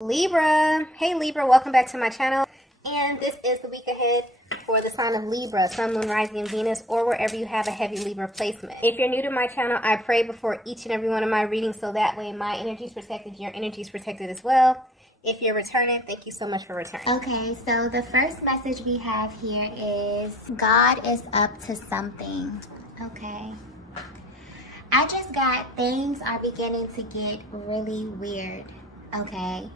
Libra. Hey Libra, welcome back to my channel. And this is the week ahead for the sign of Libra, Sun, Moon, Rising, and Venus, or wherever you have a heavy Libra placement. If you're new to my channel, I pray before each and every one of my readings so that way my energy is protected, your energy is protected as well. If you're returning, thank you so much for returning. Okay, so the first message we have here is God is up to something. Okay. I just got things are beginning to get really weird. Okay.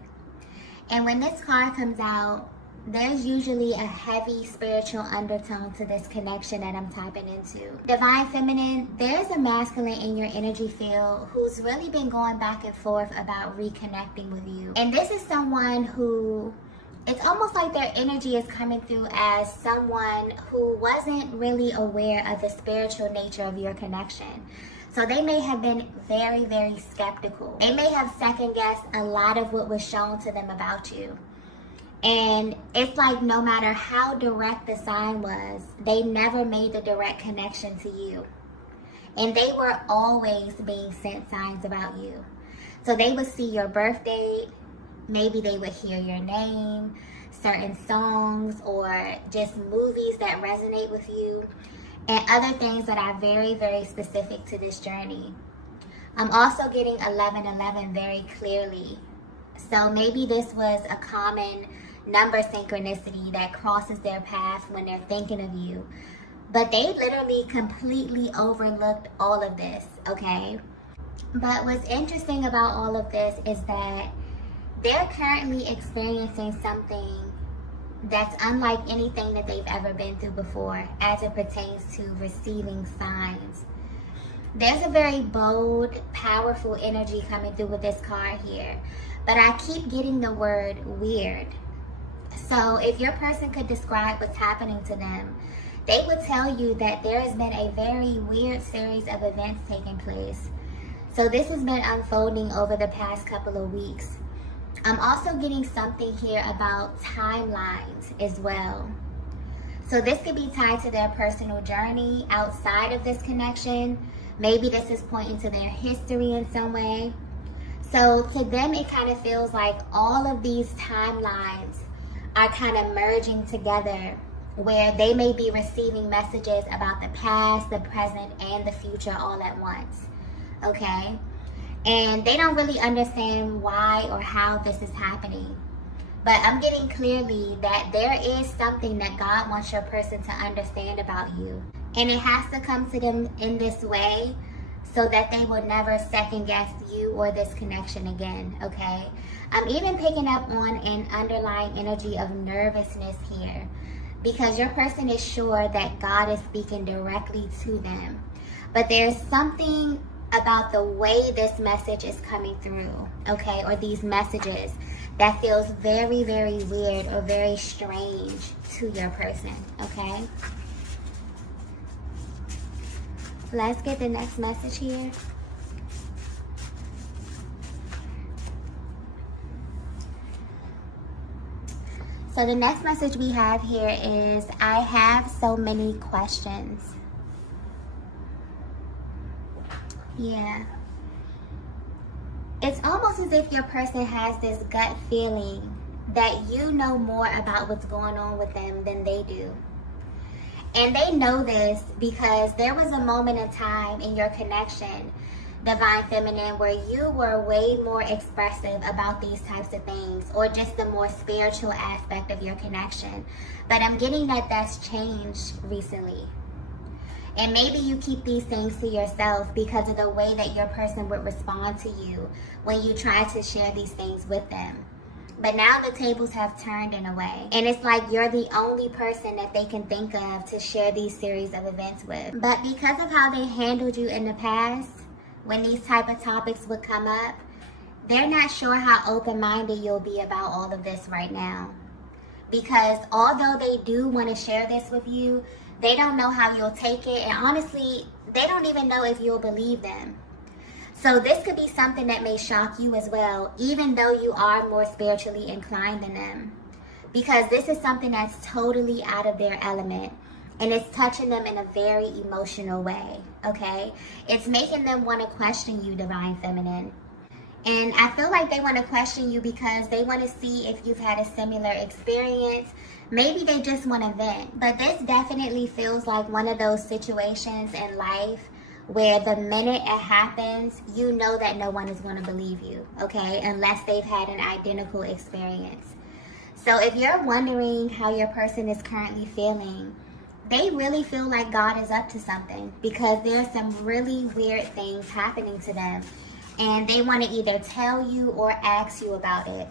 And when this card comes out, there's usually a heavy spiritual undertone to this connection that I'm tapping into. Divine Feminine, there's a masculine in your energy field who's really been going back and forth about reconnecting with you. And this is someone who, it's almost like their energy is coming through as someone who wasn't really aware of the spiritual nature of your connection. So they may have been very, very skeptical. They may have second-guessed a lot of what was shown to them about you. And it's like no matter how direct the sign was, they never made the direct connection to you. And they were always being sent signs about you. So they would see your birth date, maybe they would hear your name, certain songs, or just movies that resonate with you, and other things that are very, very specific to this journey. I'm also getting 1111 very clearly. So maybe this was a common number synchronicity that crosses their path when they're thinking of you. But they literally completely overlooked all of this, okay? But what's interesting about all of this is that they're currently experiencing something that's unlike anything that they've ever been through before as it pertains to receiving signs. There's a very bold, powerful energy coming through with this card here, but I keep getting the word weird. So if your person could describe what's happening to them, they would tell you that there has been a very weird series of events taking place. So this has been unfolding over the past couple of weeks. I'm also getting something here about timelines as well. So this could be tied to their personal journey outside of this connection. Maybe this is pointing to their history in some way. So to them, it kind of feels like all of these timelines are kind of merging together, where they may be receiving messages about the past, the present, and the future all at once. Okay? And they don't really understand why or how this is happening. But I'm getting clearly that there is something that God wants your person to understand about you. And it has to come to them in this way so that they will never second guess you or this connection again, okay? I'm even picking up on an underlying energy of nervousness here, because your person is sure that God is speaking directly to them. But there's something about the way this message is coming through, okay, or these messages that feels very, very weird or very strange to your person, okay? Let's get the next message here. So the next message we have here is, I have so many questions. Yeah. It's almost as if your person has this gut feeling that you know more about what's going on with them than they do. And they know this because there was a moment in time in your connection, Divine Feminine, where you were way more expressive about these types of things, or just the more spiritual aspect of your connection. But I'm getting that that's changed recently. And maybe you keep these things to yourself because of the way that your person would respond to you when you try to share these things with them. But now the tables have turned in a way. And it's like you're the only person that they can think of to share these series of events with. But because of how they handled you in the past, when these type of topics would come up, they're not sure how open-minded you'll be about all of this right now. Because although they do want to share this with you, they don't know how you'll take it, and honestly, they don't even know if you'll believe them. So this could be something that may shock you as well, even though you are more spiritually inclined than them. Because this is something that's totally out of their element, and it's touching them in a very emotional way, okay? It's making them want to question you, Divine Feminine. And I feel like they want to question you because they want to see if you've had a similar experience. Maybe they just want to vent. But this definitely feels like one of those situations in life where the minute it happens, you know that no one is going to believe you, okay? Unless they've had an identical experience. So if you're wondering how your person is currently feeling, they really feel like God is up to something because there's some really weird things happening to them. And they want to either tell you or ask you about it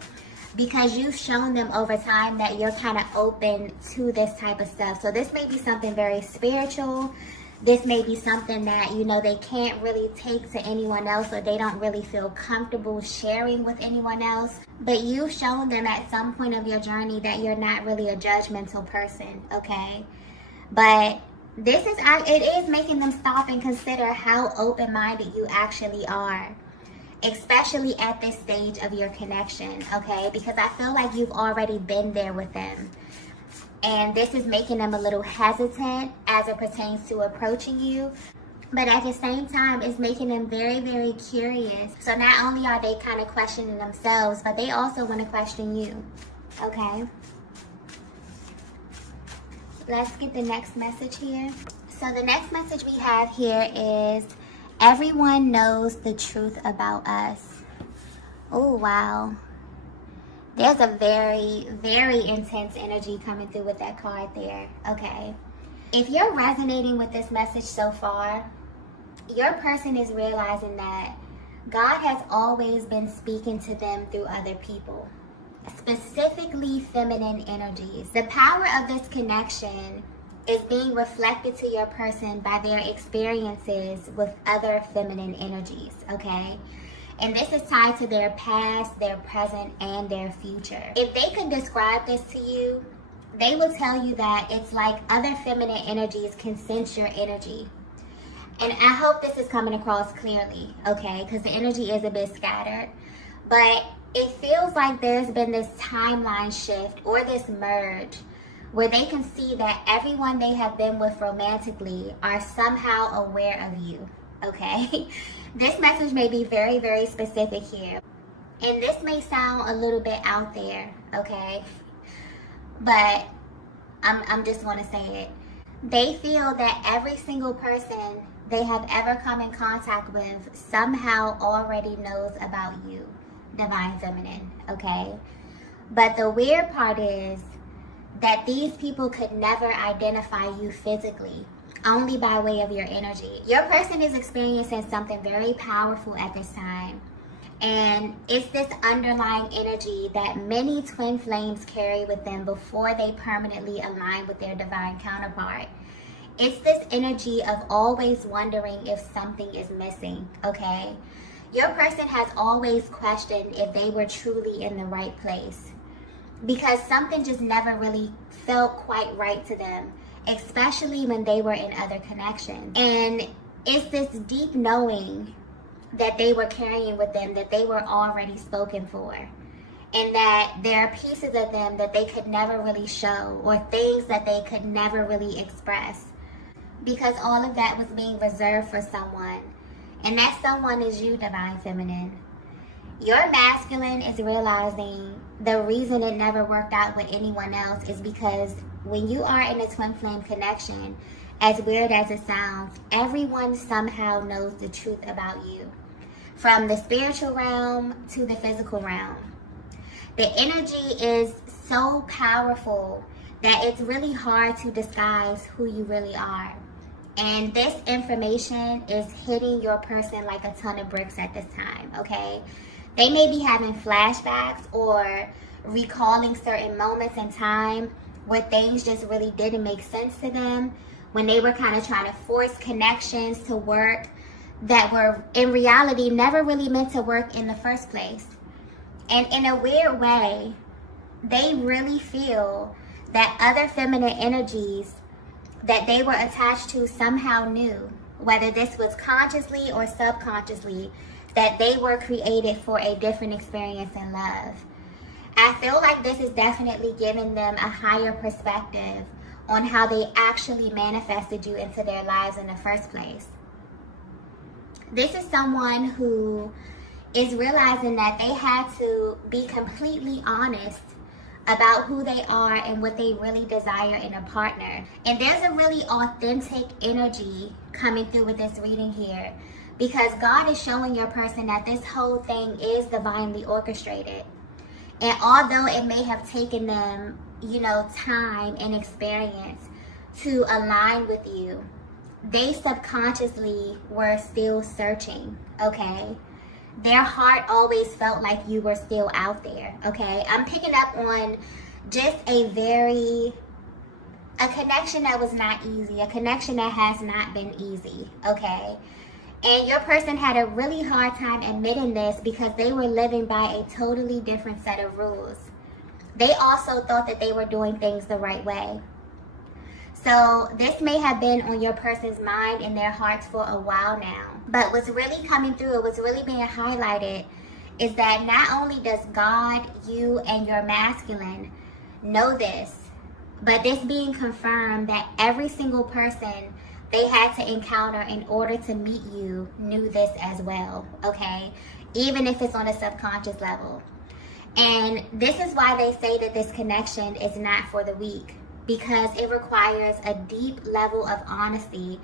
because you've shown them over time that you're kind of open to this type of stuff. So this may be something very spiritual. This may be something that, you know, they can't really take to anyone else or they don't really feel comfortable sharing with anyone else. But you've shown them at some point of your journey that you're not really a judgmental person, okay? But it is making them stop and consider how open-minded you actually are, especially at this stage of your connection, okay? Because I feel like you've already been there with them. And this is making them a little hesitant as it pertains to approaching you. But at the same time, it's making them very, very curious. So not only are they kind of questioning themselves, but they also want to question you, okay? Let's get the next message here. So the next message we have here is, everyone knows the truth about us. Oh, wow. There's a very, very intense energy coming through with that card there, okay? If you're resonating with this message so far, your person is realizing that God has always been speaking to them through other people, specifically feminine energies. The power of this connection is being reflected to your person by their experiences with other feminine energies, okay? And this is tied to their past, their present, and their future. If they could describe this to you, they will tell you that it's like other feminine energies can sense your energy. And I hope this is coming across clearly, okay? Because the energy is a bit scattered. But it feels like there's been this timeline shift or this merge where they can see that everyone they have been with romantically are somehow aware of you, okay? This message may be very, very specific here. And this may sound a little bit out there, okay? But I'm just going to say it. They feel that every single person they have ever come in contact with somehow already knows about you, Divine Feminine, okay? But the weird part is that these people could never identify you physically, only by way of your energy. Your person is experiencing something very powerful at this time. And it's this underlying energy that many twin flames carry with them before they permanently align with their divine counterpart. It's this energy of always wondering if something is missing, okay? Your person has always questioned if they were truly in the right place because something just never really felt quite right to them, especially when they were in other connections. And it's this deep knowing that they were carrying with them, that they were already spoken for, and that there are pieces of them that they could never really show or things that they could never really express because all of that was being reserved for someone. And that someone is you, Divine Feminine. Your masculine is realizing the reason it never worked out with anyone else is because when you are in a twin flame connection, as weird as it sounds, everyone somehow knows the truth about you. From the spiritual realm to the physical realm. The energy is so powerful that it's really hard to disguise who you really are. And this information is hitting your person like a ton of bricks at this time, okay? They may be having flashbacks or recalling certain moments in time where things just really didn't make sense to them, when they were kind of trying to force connections to work that were in reality never really meant to work in the first place. And in a weird way, they really feel that other feminine energies that they were attached to somehow knew, whether this was consciously or subconsciously, that they were created for a different experience in love. I feel like this is definitely giving them a higher perspective on how they actually manifested you into their lives in the first place. This is someone who is realizing that they had to be completely honest about who they are and what they really desire in a partner. And there's a really authentic energy coming through with this reading here, because God is showing your person that this whole thing is divinely orchestrated. And although it may have taken them, time and experience to align with you, they subconsciously were still searching, okay? Their heart always felt like you were still out there, okay? I'm picking up on just a connection that was not easy, a connection that has not been easy, okay? And your person had a really hard time admitting this because they were living by a totally different set of rules. They also thought that they were doing things the right way. So this may have been on your person's mind and their hearts for a while now. But what's really coming through, what's really being highlighted, is that not only does God, you, and your masculine know this, but this being confirmed that every single person they had to encounter in order to meet you knew this as well, okay? Even if it's on a subconscious level. And this is why they say that this connection is not for the weak, because it requires a deep level of honesty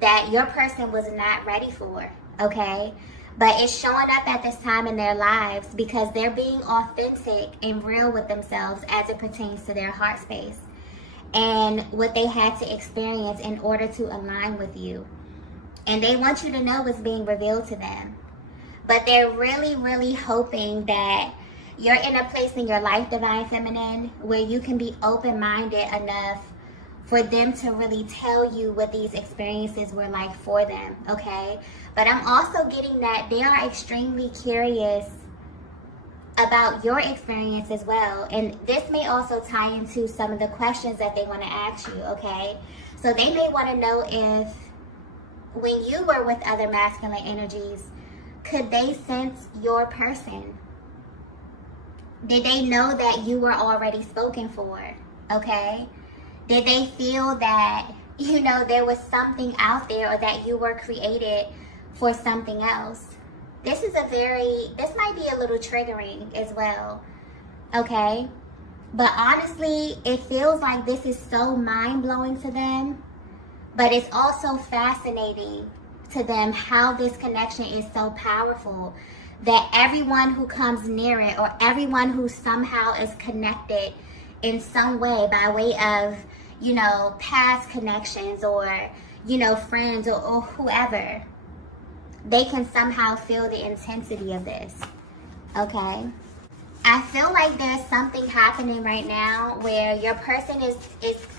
that your person was not ready for, okay? But it's showing up at this time in their lives because they're being authentic and real with themselves as it pertains to their heart space and what they had to experience in order to align with you. And they want you to know what's being revealed to them. But they're really, really hoping that you're in a place in your life, Divine Feminine, where you can be open-minded enough for them to really tell you what these experiences were like for them, okay? But I'm also getting that they are extremely curious about your experience as well. And this may also tie into some of the questions that they want to ask you, okay? So they may want to know if, when you were with other masculine energies, could they sense your person? Did they know that you were already spoken for, okay? Did they feel that, there was something out there, or that you were created for something else? This might be a little triggering as well, okay? But honestly, it feels like this is so mind-blowing to them, but it's also fascinating to them how this connection is so powerful that everyone who comes near it, or everyone who somehow is connected in some way by way of, past connections or, friends or whoever, they can somehow feel the intensity of this, okay? I feel like there's something happening right now where your person is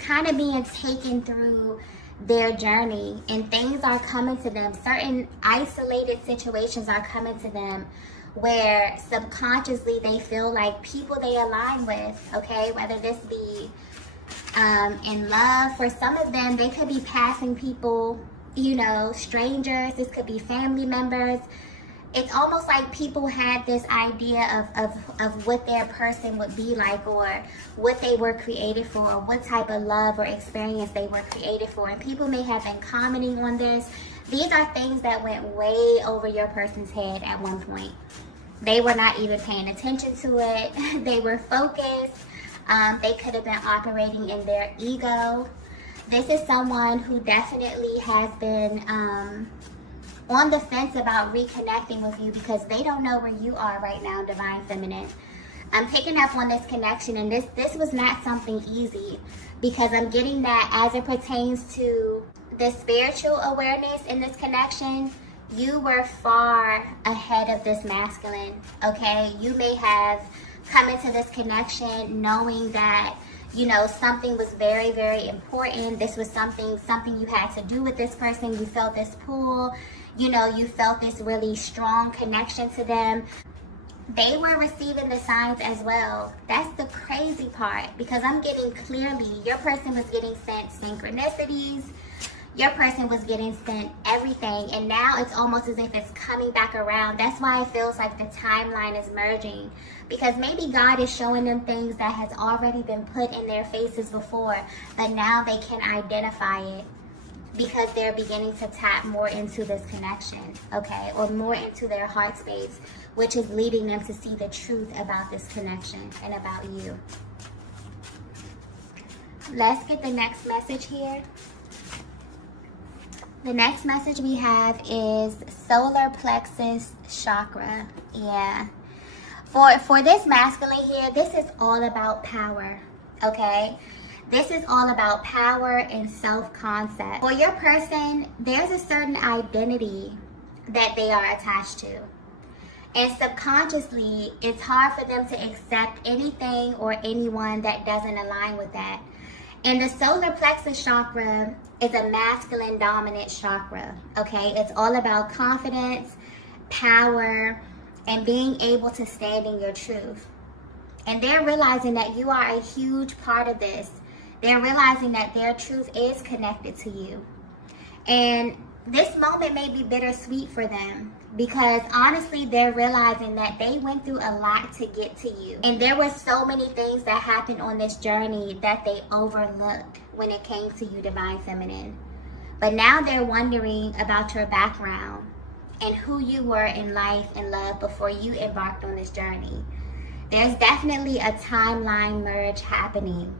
kind of being taken through their journey, and things are coming to them. Certain isolated situations are coming to them where subconsciously they feel like people they align with, okay? Whether this be in love. For some of them, they could be passing people, strangers. This could be family members. It's almost like people had this idea of what their person would be like, or what they were created for, or what type of love or experience they were created for. And people may have been commenting on this. These are things that went way over your person's head at one point. They were not even paying attention to it. They were focused. They could have been operating in their ego. This is someone who definitely has been on the fence about reconnecting with you because they don't know where you are right now, Divine Feminine. I'm picking up on this connection, and this was not something easy, because I'm getting that as it pertains to the spiritual awareness in this connection, you were far ahead of this masculine, okay? You may have come into this connection knowing that, something was very, very important. This was something you had to do with this person. You felt this pull. You felt this really strong connection to them. They were receiving the signs as well. That's the crazy part, because I'm getting clearly your person was getting sent synchronicities. Your person was getting sent everything, and now it's almost as if it's coming back around. That's why it feels like the timeline is merging, because maybe God is showing them things that has already been put in their faces before, but now they can identify it. because they're beginning to tap more into this connection, okay, or more into their heart space, which is leading them to see the truth about this connection and about you. Let's get the next message here. The next message we have is solar plexus chakra. Yeah. For this masculine here, this is all about power, okay? This is all about power and self-concept. For your person, there's a certain identity that they are attached to. And subconsciously, it's hard for them to accept anything or anyone that doesn't align with that. And the solar plexus chakra is a masculine dominant chakra, okay? It's all about confidence, power, and being able to stand in your truth. And they're realizing that you are a huge part of this. They're realizing that their truth is connected to you. And this moment may be bittersweet for them because honestly, they're realizing that they went through a lot to get to you. And there were so many things that happened on this journey that they overlooked when it came to you, Divine Feminine. But now they're wondering about your background and who you were in life and love before you embarked on this journey. There's definitely a timeline merge happening.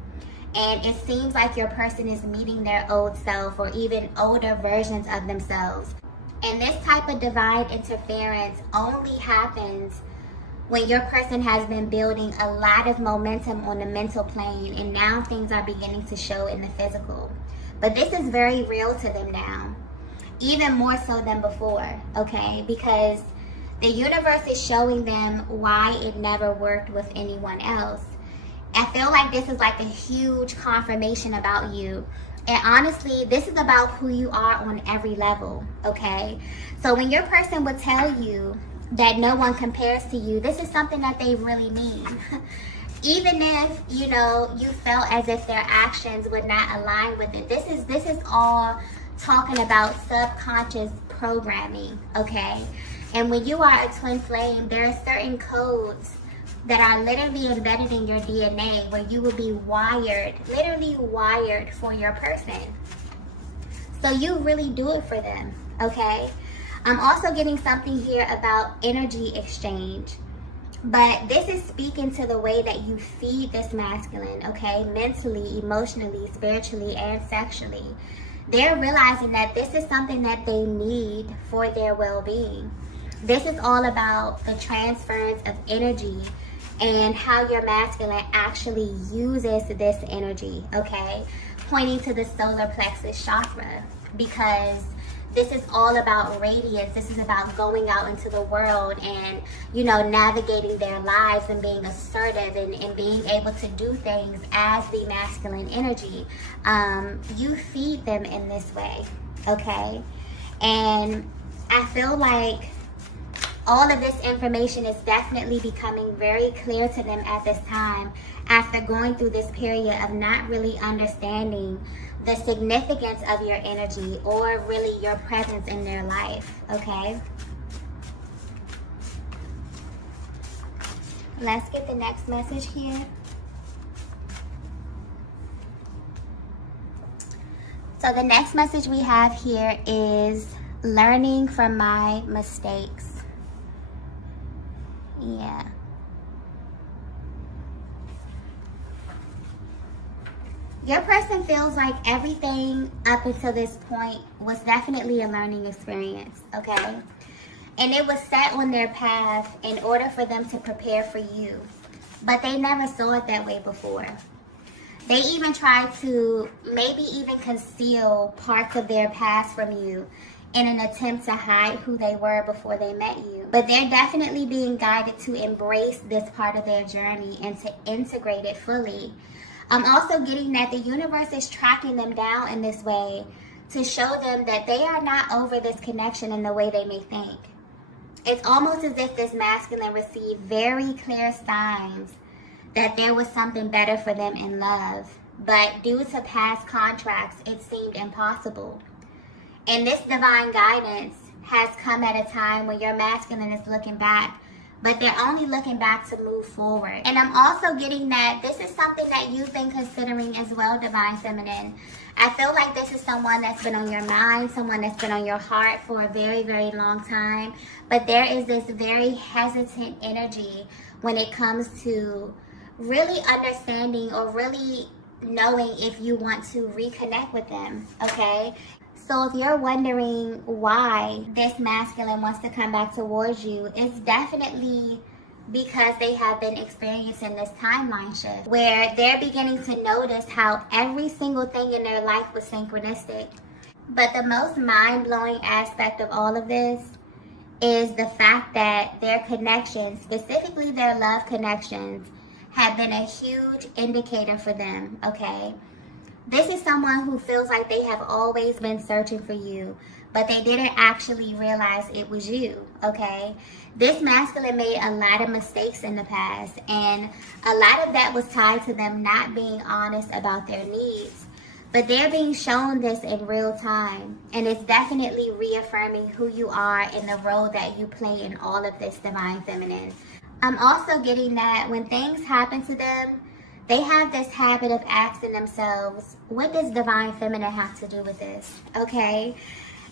And it seems like your person is meeting their old self or even older versions of themselves. And this type of divine interference only happens when your person has been building a lot of momentum on the mental plane and now things are beginning to show in the physical. But this is very real to them now, even more so than before, okay? Because the universe is showing them why it never worked with anyone else. I feel like this is like a huge confirmation about you. And honestly, this is about who you are on every level, okay? So when your person would tell you that no one compares to you, this is something that they really mean. Even if, you know, you felt as if their actions would not align with it. This is all talking about subconscious programming, okay? And when you are a twin flame, there are certain codes that are literally embedded in your DNA where you will be wired, literally wired for your person. So you really do it for them, okay? I'm also getting something here about energy exchange. But this is speaking to the way that you feed this masculine, okay? Mentally, emotionally, spiritually, and sexually. They're realizing that this is something that they need for their well-being. This is all about the transference of energy and how your masculine actually uses this energy, okay? Pointing to the solar plexus chakra, because this is all about radiance. This is about going out into the world and, you know, navigating their lives and being assertive and being able to do things as the masculine energy. You feed them in this way, okay? And I feel like all of this information is definitely becoming very clear to them at this time after going through this period of not really understanding the significance of your energy or really your presence in their life, okay? Let's get the next message here. So the next message we have here is learning from my mistakes. Yeah. Your person feels like everything up until this point was definitely a learning experience, okay? And it was set on their path in order for them to prepare for you. But they never saw it that way before. They even tried to maybe even conceal parts of their past from you in an attempt to hide who they were before they met you. But they're definitely being guided to embrace this part of their journey and to integrate it fully. I'm also getting that the universe is tracking them down in this way to show them that they are not over this connection in the way they may think. It's almost as if this masculine received very clear signs that there was something better for them in love. But due to past contracts, it seemed impossible. And this divine guidance has come at a time when your masculine is looking back but they're only looking back to move forward. And I'm also getting that this is something that you've been considering as well, Divine Feminine. I feel like this is someone that's been on your mind, someone that's been on your heart for a very, very long time. But there is this very hesitant energy when it comes to really understanding or really knowing if you want to reconnect with them, okay? So if you're wondering why this masculine wants to come back towards you, it's definitely because they have been experiencing this timeline shift where they're beginning to notice how every single thing in their life was synchronistic. But the most mind-blowing aspect of all of this is the fact that their connections, specifically their love connections, have been a huge indicator for them, okay? This is someone who feels like they have always been searching for you, but they didn't actually realize it was you, okay? This masculine made a lot of mistakes in the past, and a lot of that was tied to them not being honest about their needs. But they're being shown this in real time, and it's definitely reaffirming who you are and the role that you play in all of this, Divine Feminine. I'm also getting that when things happen to them, they have this habit of asking themselves, what does Divine Feminine have to do with this? Okay?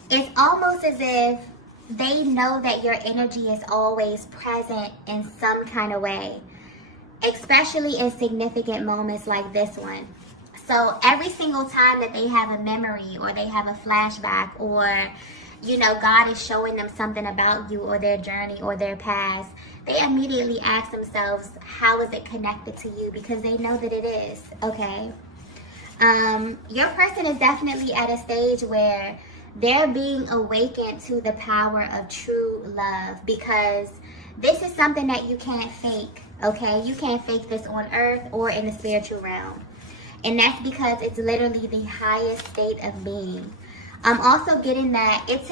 It's almost as if they know that your energy is always present in some kind of way, especially in significant moments like this one. So every single time that they have a memory or they have a flashback or, you know, God is showing them something about you or their journey or their past, they immediately ask themselves, how is it connected to you? Because they know that it is, okay? Your person is definitely at a stage where they're being awakened to the power of true love, because this is something that you can't fake, okay? You can't fake this on earth or in the spiritual realm. And that's because it's literally the highest state of being. I'm also getting that it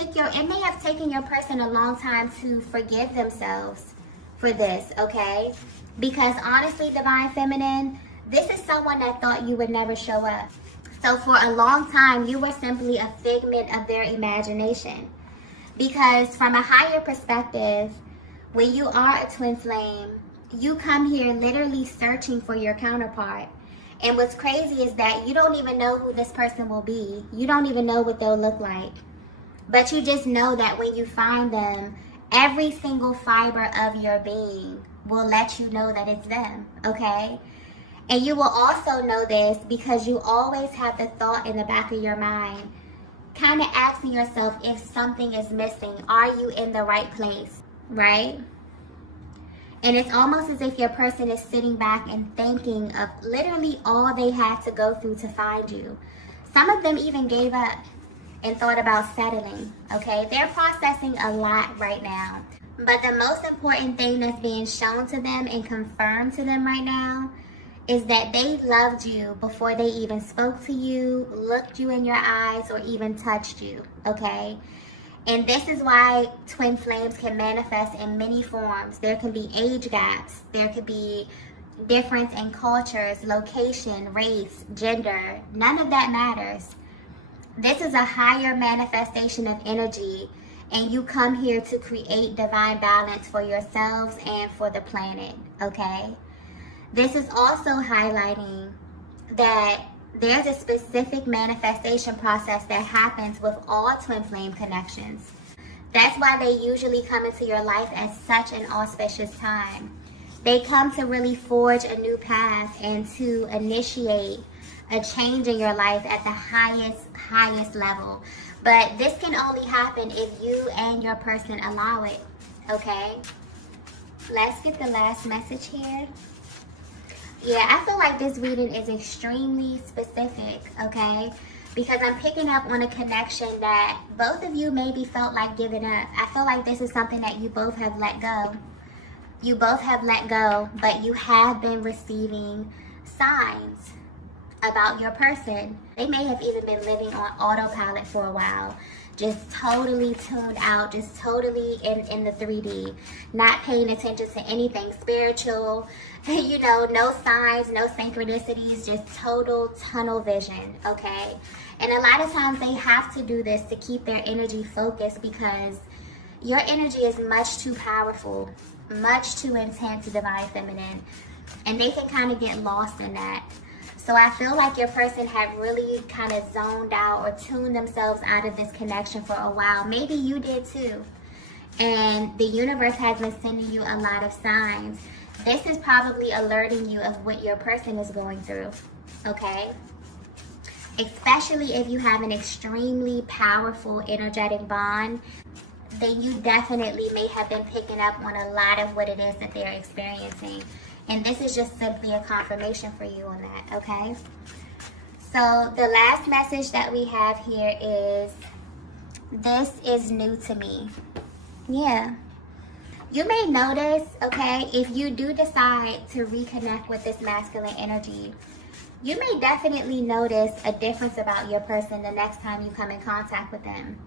may have taken your person a long time to forgive themselves for this, okay? Because honestly, Divine Feminine, this is someone that thought you would never show up. So for a long time, you were simply a figment of their imagination. Because from a higher perspective, when you are a twin flame, you come here literally searching for your counterpart. And what's crazy is that you don't even know who this person will be. You don't even know what they'll look like. But you just know that when you find them, every single fiber of your being will let you know that it's them, okay? And you will also know this because you always have the thought in the back of your mind, kind of asking yourself if something is missing. Are you in the right place, right? And it's almost as if your person is sitting back and thinking of literally all they had to go through to find you. Some of them even gave up and thought about settling, okay? They're processing a lot right now. But the most important thing that's being shown to them and confirmed to them right now is that they loved you before they even spoke to you, looked you in your eyes, or even touched you, okay? And this is why twin flames can manifest in many forms. There can be age gaps. There could be difference in cultures, location, race, gender. None of that matters. This is a higher manifestation of energy, and you come here to create divine balance for yourselves and for the planet, okay? This is also highlighting that there's a specific manifestation process that happens with all twin flame connections. That's why they usually come into your life at such an auspicious time. They come to really forge a new path and to initiate a change in your life at the highest level. But this can only happen if you and your person allow it, okay? Let's get the last message here. Yeah, I feel like this reading is extremely specific, okay? Because I'm picking up on a connection that both of you maybe felt like giving up. I feel like this is something that you both have let go. You both have let go, but you have been receiving signs about your person. They may have even been living on autopilot for a while, just totally tuned out, just totally in the 3D, not paying attention to anything spiritual, you know, no signs, no synchronicities, just total tunnel vision, okay? And a lot of times they have to do this to keep their energy focused because your energy is much too powerful, much too intense divine feminine, and they can kind of get lost in that. So I feel like your person had really kind of zoned out or tuned themselves out of this connection for a while. Maybe you did too. And the universe has been sending you a lot of signs. This is probably alerting you of what your person is going through, okay? Especially if you have an extremely powerful energetic bond, then you definitely may have been picking up on a lot of what it is that they're experiencing. And this is just simply a confirmation for you on that, okay? So the last message that we have here is, this is new to me. Yeah. You may notice, okay, if you do decide to reconnect with this masculine energy, you may definitely notice a difference about your person the next time you come in contact with them,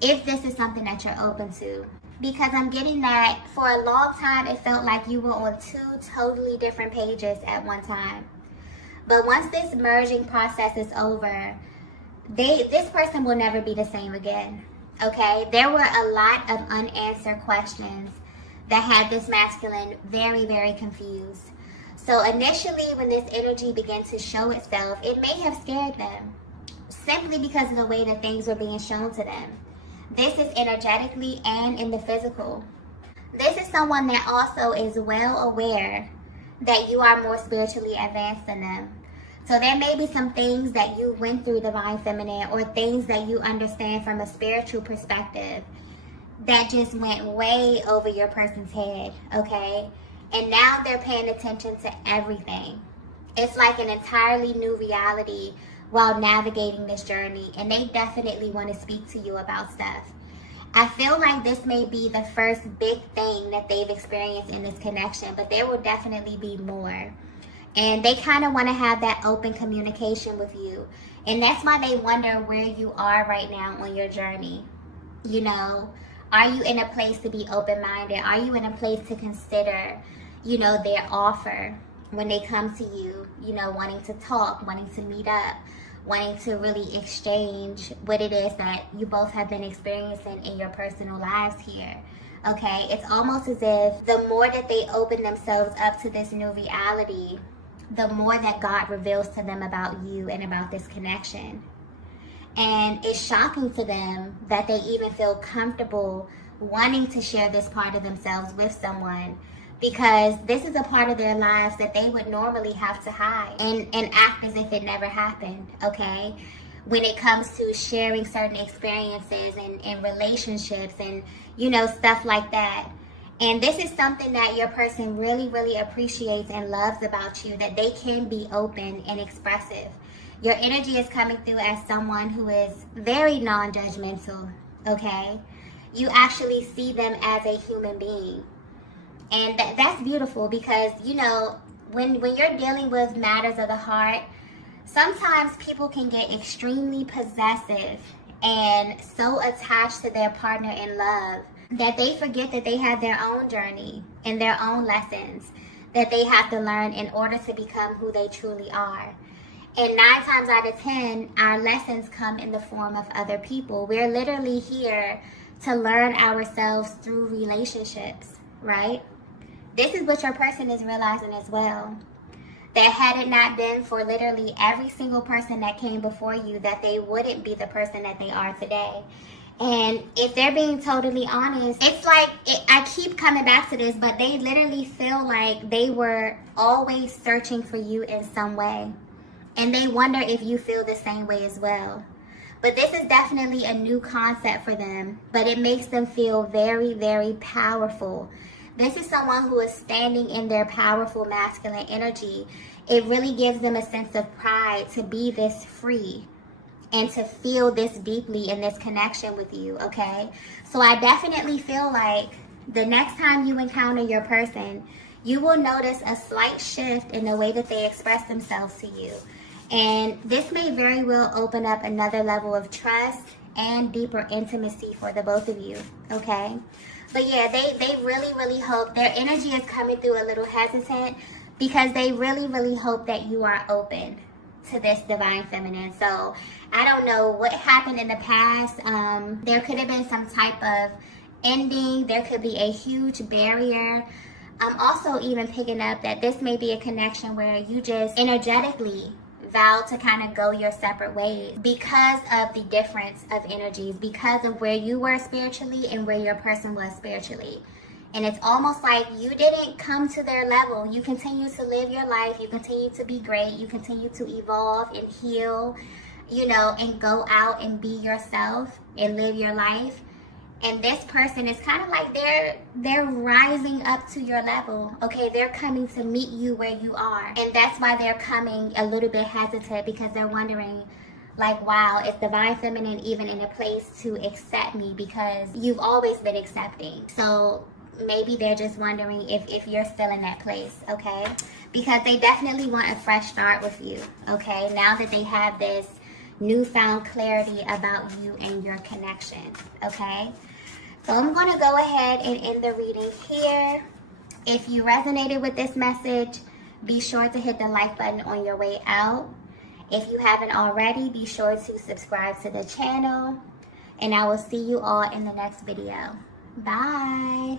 if this is something that you're open to. Because I'm getting that for a long time, it felt like you were on two totally different pages at one time. But once this merging process is over, this person will never be the same again, okay? There were a lot of unanswered questions that had this masculine very, very confused. So initially, when this energy began to show itself, it may have scared them, simply because of the way that things were being shown to them. This is energetically and in the physical. This is someone that also is well aware that you are more spiritually advanced than them. So there may be some things that you went through, divine feminine, or things that you understand from a spiritual perspective that just went way over your person's head, okay? And now they're paying attention to everything. It's like an entirely new reality while navigating this journey, and they definitely want to speak to you about stuff. I feel like this may be the first big thing that they've experienced in this connection, but there will definitely be more. And they kind of want to have that open communication with you. And that's why they wonder where you are right now on your journey. You know, are you in a place to be open-minded? Are you in a place to consider, you know, their offer when they come to you, you know, wanting to talk, wanting to meet up, wanting to really exchange what it is that you both have been experiencing in your personal lives here, okay? It's almost as if the more that they open themselves up to this new reality, the more that God reveals to them about you and about this connection. And it's shocking to them that they even feel comfortable wanting to share this part of themselves with someone, because this is a part of their lives that they would normally have to hide and act as if it never happened, okay? When it comes to sharing certain experiences and relationships and, you know, stuff like that. And this is something that your person really, really appreciates and loves about you, that they can be open and expressive. Your energy is coming through as someone who is very non-judgmental, okay? You actually see them as a human being. And that's beautiful, because, you know, when you're dealing with matters of the heart, sometimes people can get extremely possessive and so attached to their partner in love that they forget that they have their own journey and their own lessons that they have to learn in order to become who they truly are. And 9 times out of 10, our lessons come in the form of other people. We're literally here to learn ourselves through relationships, right? This is what your person is realizing as well. That had it not been for literally every single person that came before you, that they wouldn't be the person that they are today. And if they're being totally honest, it's like, I keep coming back to this, but they literally feel like they were always searching for you in some way. And they wonder if you feel the same way as well. But this is definitely a new concept for them, but it makes them feel very, very powerful. This is someone who is standing in their powerful masculine energy. It really gives them a sense of pride to be this free and to feel this deeply in this connection with you, okay? So I definitely feel like the next time you encounter your person, you will notice a slight shift in the way that they express themselves to you. And this may very well open up another level of trust and deeper intimacy for the both of you, okay? But yeah, they really, really hope, their energy is coming through a little hesitant, because they really, really hope that you are open to this divine feminine. So I don't know what happened in the past. There could have been some type of ending. There could be a huge barrier. I'm also even picking up that this may be a connection where you just energetically vow to kind of go your separate ways because of the difference of energies, because of where you were spiritually and where your person was spiritually. And it's almost like you didn't come to their level. You continue to live your life. You continue to be great. You continue to evolve and heal, you know, and go out and be yourself and live your life. And this person is kind of like they're rising up to your level. Okay, they're coming to meet you where you are. And that's why they're coming a little bit hesitant, because they're wondering, like, wow, is Divine Feminine even in a place to accept me? Because you've always been accepting. So maybe they're just wondering if you're still in that place, okay? Because they definitely want a fresh start with you, okay? Now that they have this newfound clarity about you and your connection, okay? So I'm going to go ahead and end the reading here. If you resonated with this message, be sure to hit the like button on your way out. If you haven't already, be sure to subscribe to the channel. And I will see you all in the next video. Bye.